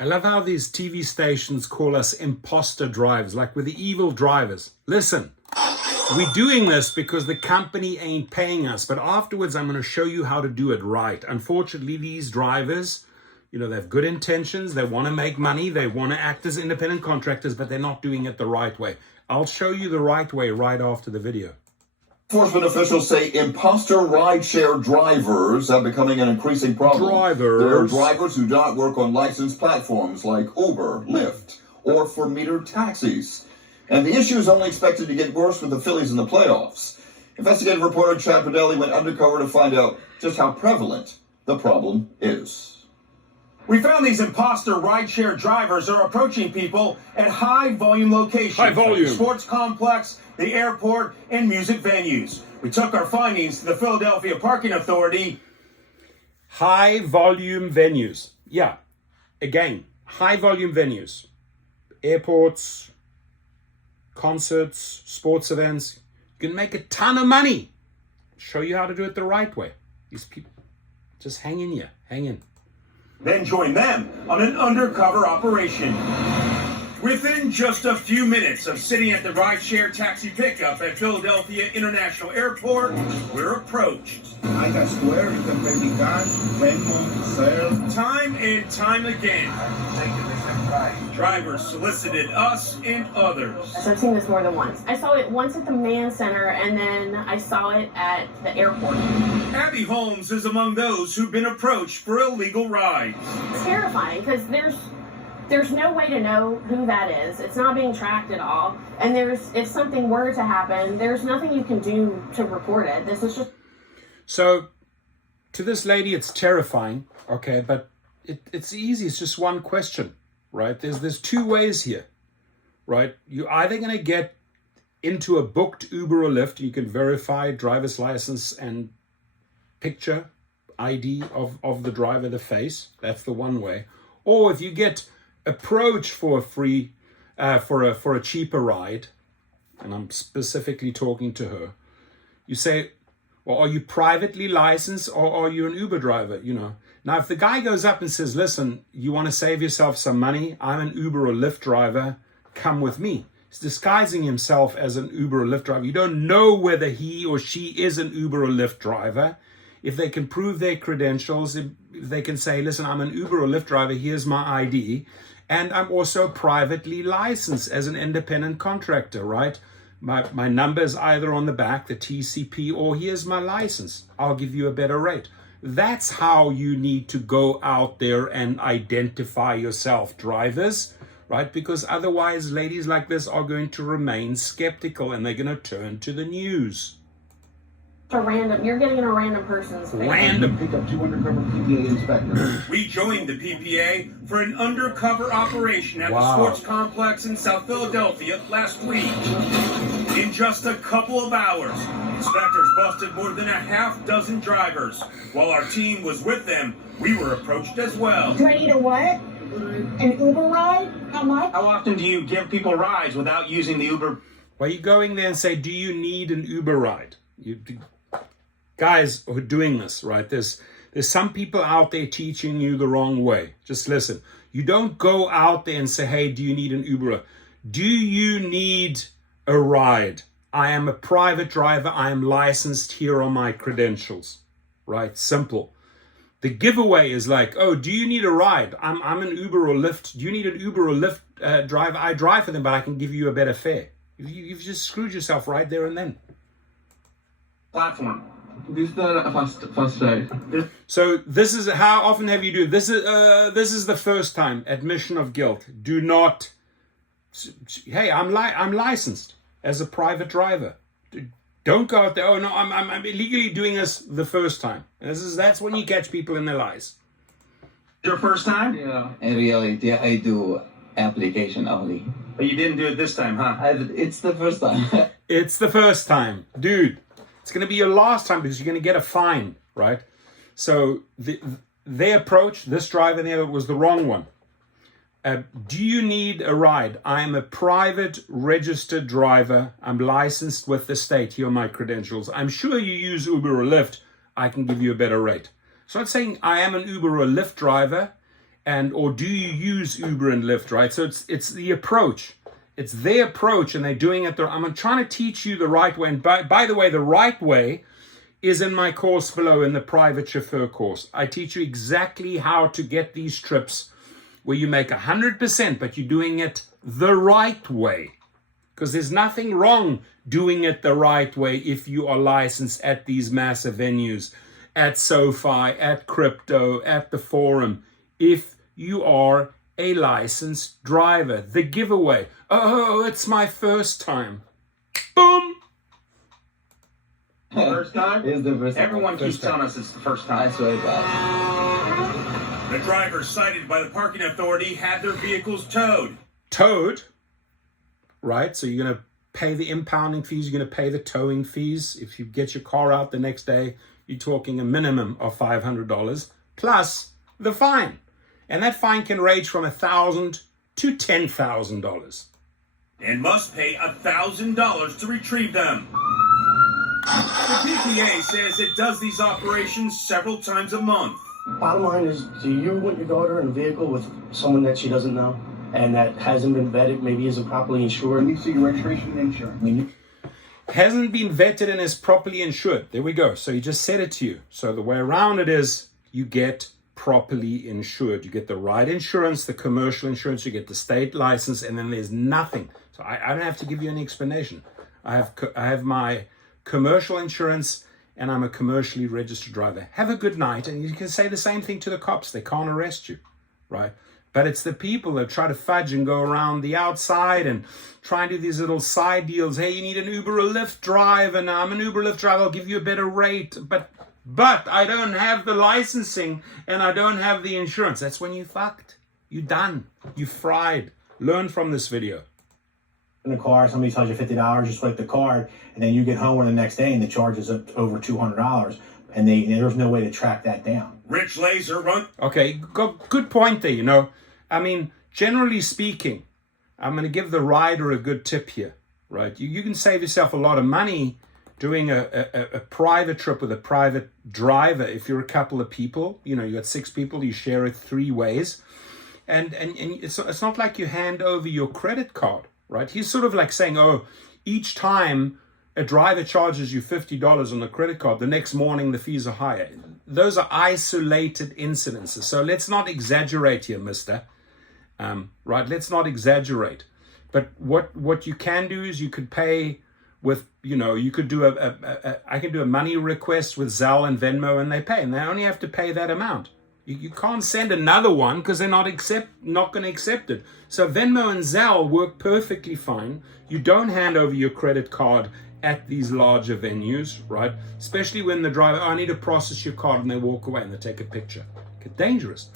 I love how these TV stations call us imposter drivers, like we're the evil drivers. Listen, we're doing this because the company ain't paying us, but afterwards I'm going to show you how to do it right. Unfortunately, these drivers, they have good intentions. They want to make money. They want to act as independent contractors, but they're not doing it the right way. I'll show you the right way right after the video. Enforcement officials say imposter rideshare drivers are becoming an increasing problem. There are drivers who do not work on licensed platforms like Uber, Lyft, or for metered taxis. And the issue is only expected to get worse with the Phillies in the playoffs. Investigative reporter Chad Padelli went undercover to find out just how prevalent the problem is. We found these imposter rideshare drivers are approaching people at high-volume locations. High volume. Like the sports complex, the airport, and music venues. We took our findings to the Philadelphia Parking Authority. High-volume venues. Yeah, again, high-volume venues. Airports, concerts, sports events. You can make a ton of money. Show you how to do it the right way. These people, just hang in here, hang in. Then join them on an undercover operation. Within just a few minutes of sitting at the rideshare taxi pickup at Philadelphia International Airport, we're approached. I got Square, you can pay me cash, Venmo, Zelle. Time and time again, drivers solicited us and others. So I've seen this more than once. I saw it once at the Man Center, and then I saw it at the airport. Abby Holmes is among those who've been approached for illegal rides. It's terrifying because there's no way to know who that is. It's not being tracked at all. And if something were to happen, there's nothing you can do to report it. This is just... So, to this lady, it's terrifying, okay, but it's easy. It's just one question, right? There's two ways here, right? You're either going to get into a booked Uber or Lyft. You can verify driver's license and picture ID of the driver, the face. That's the one way. Or if you get approached for a free, for a cheaper ride, and I'm specifically talking to her, you say, well, are you privately licensed or are you an Uber driver? Now, if the guy goes up and says, listen, you want to save yourself some money? I'm an Uber or Lyft driver. Come with me. He's disguising himself as an Uber or Lyft driver. You don't know whether he or she is an Uber or Lyft driver. If they can prove their credentials, if they can say, listen, I'm an Uber or Lyft driver, here's my ID. And I'm also privately licensed as an independent contractor, right? My number is either on the back, the TCP, or here's my license. I'll give you a better rate. That's how you need to go out there and identify yourself, drivers, right? Because otherwise, ladies like this are going to remain skeptical and they're going to turn to the news. You're getting in a random person's face. Random. Pick up 2 undercover PPA inspectors. We joined the PPA for an undercover operation at the sports complex in South Philadelphia last week. In just a couple of hours, inspectors busted more than a half dozen drivers. While our team was with them, we were approached as well. Do I need a what? An Uber ride? How much? How often do you give people rides without using the Uber? Why are you going there and say, do you need an Uber ride? Guys who are doing this, right? There's some people out there teaching you the wrong way. Just listen. You don't go out there and say, hey, do you need an Uber? Do you need a ride? I am a private driver. I am licensed. Here are my credentials, right? Simple. The giveaway is like, oh, do you need a ride? I'm an Uber or Lyft. Do you need an Uber or Lyft driver? I drive for them, but I can give you a better fare. You've just screwed yourself right there and then. Platform. This is not a fast ride. So this is, how often have you do this is the first time. Admission of guilt. Do not. Hey, I'm licensed as a private driver. Don't go out there. Oh no, I'm illegally doing this the first time. That's when you catch people in their lies. Your first time? Yeah. In reality, I do application only. But you didn't do it this time, huh? It's the first time. It's the first time, dude. It's going to be your last time because you're going to get a fine, right? So their approach, this driver there, was the wrong one. Do you need a ride? I'm a private registered driver. I'm licensed with the state. Here are my credentials. I'm sure you use Uber or Lyft. I can give you a better rate. So I'm saying I am an Uber or Lyft driver or do you use Uber and Lyft, right? So it's the approach. It's their approach, and they're doing it. I'm trying to teach you the right way. And by the way, the right way is in my course below, in the private chauffeur course. I teach you exactly how to get these trips where you make 100%, but you're doing it the right way. Because there's nothing wrong doing it the right way if you are licensed at these massive venues, at SoFi, at Crypto, at the Forum. If you are a licensed driver, the giveaway. Oh, it's my first time. Boom. First time? It's the first time. Everyone keeps telling us it's the first time. I swear to God. The drivers cited by the parking authority had their vehicles towed. Towed, right? So you're going to pay the impounding fees, you're going to pay the towing fees. If you get your car out the next day, you're talking a minimum of $500 plus the fine. And that fine can range from $1,000 to $10,000. And must pay $1,000 to retrieve them. The PTA says it does these operations several times a month. Bottom line is, do you want your daughter in a vehicle with someone that she doesn't know and that hasn't been vetted, maybe isn't properly insured? When you see your registration and insurance. Hasn't been vetted and is properly insured. There we go. So he just said it to you. So the way around it is you get properly insured. You get the right insurance, the commercial insurance, you get the state license, and then there's nothing. So I don't have to give you any explanation. I have my commercial insurance, and I'm a commercially registered driver. Have a good night. And you can say the same thing to the cops. They can't arrest you, right? But it's the people that try to fudge and go around the outside and try and do these little side deals. Hey, you need an Uber or Lyft driver. Now I'm an Uber Lyft driver. I'll give you a better rate. But I don't have the licensing and I don't have the insurance. That's when you fucked. You done. You fried. Learn from this video. In the car, somebody tells you $50, you swipe the card, and then you get home the next day and the charge is over $200, and there's no way to track that down. Rich Laser run. Okay, good point there, you know. I mean, generally speaking, I'm going to give the rider a good tip here, right? You can save yourself a lot of money doing a private trip with a private driver. If you're a couple of people, you know, you got 6 people, you share it 3 ways. And it's not like you hand over your credit card, right? He's sort of like saying, oh, each time a driver charges you $50 on a credit card, the next morning the fees are higher. Those are isolated incidences. So let's not exaggerate here, mister. Right? Let's not exaggerate. But what you can do is you could pay with, you know, you could do I can do a money request with Zelle and Venmo, and they pay, and they only have to pay that amount. You can't send another one because they're not going to accept it. So Venmo and Zelle work perfectly fine. You don't hand over your credit card at these larger venues, right? Especially when the driver, I need to process your card, and they walk away and they take a picture. Get dangerous,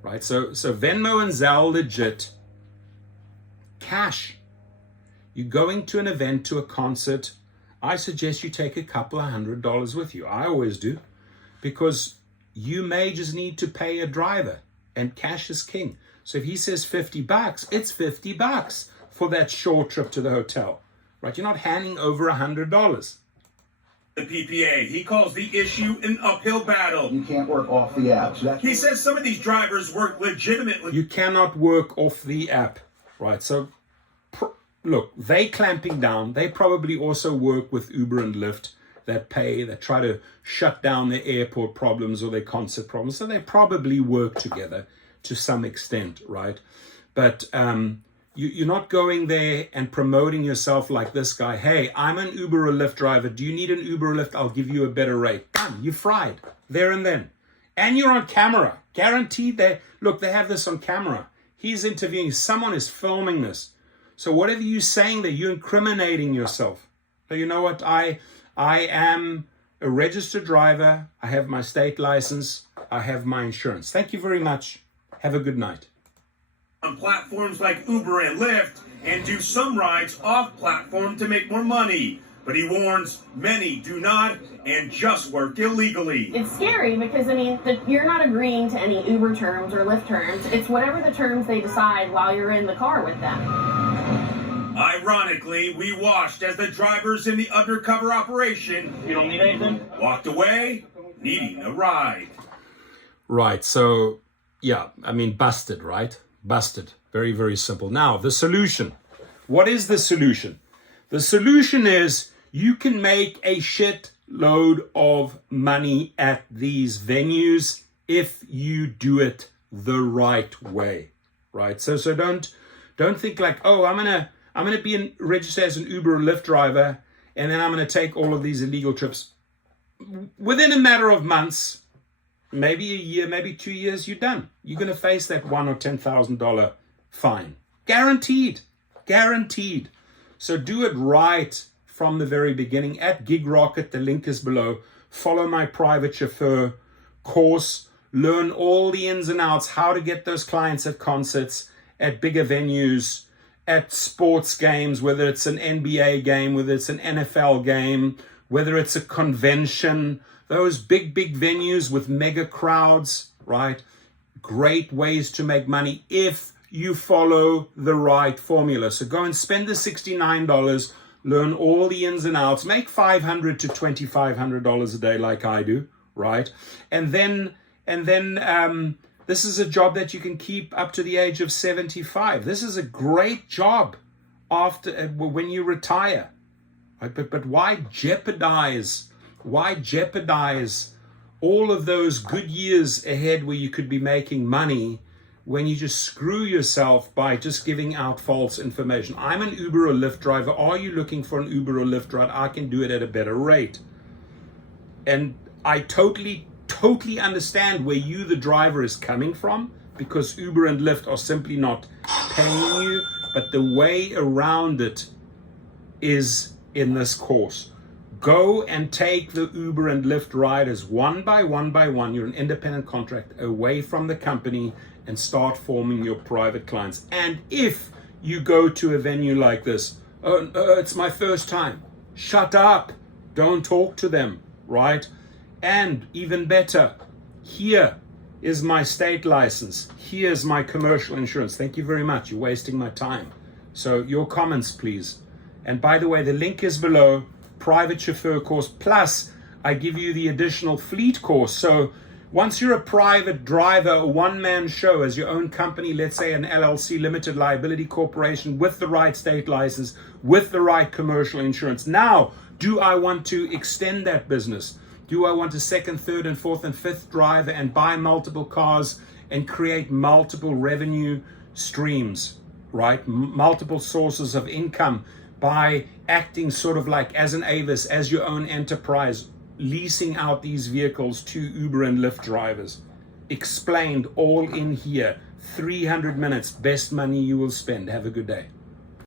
right? So Venmo and Zelle legit. Cash. You're going to an event, to a concert. I suggest you take a couple of $100 with you. I always do, because you may just need to pay a driver, and cash is king. So if he says $50, it's $50 for that short trip to the hotel, right? You're not handing over $100. The PPA, he calls the issue an uphill battle. You can't work off the app. So He says some of these drivers work legitimately. You cannot work off the app, right? So look, they clamping down. They probably also work with Uber and Lyft that try to shut down their airport problems or their concert problems. So they probably work together to some extent, right? But you're not going there and promoting yourself like this guy. Hey, I'm an Uber or Lyft driver. Do you need an Uber or Lyft? I'll give you a better rate. Done. You fried there and then. And you're on camera. Guaranteed they have this on camera. He's interviewing. Someone is filming this. So whatever you're saying there, you're incriminating yourself. So you know what? I am a registered driver. I have my state license. I have my insurance. Thank you very much. Have a good night. On platforms like Uber and Lyft, and do some rides off platform to make more money. But he warns many do not and just work illegally. It's scary because, I mean, you're not agreeing to any Uber terms or Lyft terms. It's whatever the terms they decide while you're in the car with them. Ironically, we watched as the drivers in the undercover operation, You don't need anything? walked away needing a ride. Right, so Yeah, I mean, busted, right? Busted. Very, very simple. Now, the solution. What is the solution? The solution is you can make a shit load of money at these venues if you do it the right way, right? So don't think like, oh, I'm gonna be registered as an Uber or Lyft driver, and then I'm gonna take all of these illegal trips. Within a matter of months, maybe a year, maybe 2 years, you're done. You're going to face that $1,000 or $10,000 fine. Guaranteed. Guaranteed. So do it right from the very beginning. At Gig Rocket, the link is below. Follow my private chauffeur course. Learn all the ins and outs, how to get those clients at concerts, at bigger venues, at sports games, whether it's an NBA game, whether it's an NFL game, whether it's a convention, those big venues with mega crowds, right? Great ways to make money if you follow the right formula. So go and spend the $69, learn all the ins and outs, make $500 to $2,500 a day like I do, right? And then this is a job that you can keep up to the age of 75. This is a great job after when you retire. But why jeopardize? Why jeopardize all of those good years ahead where you could be making money when you just screw yourself by just giving out false information? I'm an Uber or Lyft driver. Are you looking for an Uber or Lyft ride? I can do it at a better rate. And I totally understand where you, the driver, is coming from, because Uber and Lyft are simply not paying you. But the way around it is in this course. Go and take the Uber and Lyft riders one by one. You're an independent contractor away from the company, and start forming your private clients. And if you go to a venue like this, it's my first time. Shut up. Don't talk to them, right? And even better, here is my state license. Here's my commercial insurance. Thank you very much. You're wasting my time. So your comments, please. And by the way, the link is below. Private chauffeur course, plus I give you the additional fleet course. So once you're a private driver, a one-man show as your own company, let's say an LLC, limited liability corporation, with the right state license, with the right commercial insurance. Now, do I want to extend that business? Do I want a second, third, and fourth, and fifth driver and buy multiple cars and create multiple revenue streams, right? Multiple sources of income by acting sort of like as an Avis, as your own enterprise, leasing out these vehicles to Uber and Lyft drivers. Explained all in here. 300 minutes, best money you will spend. Have a good day.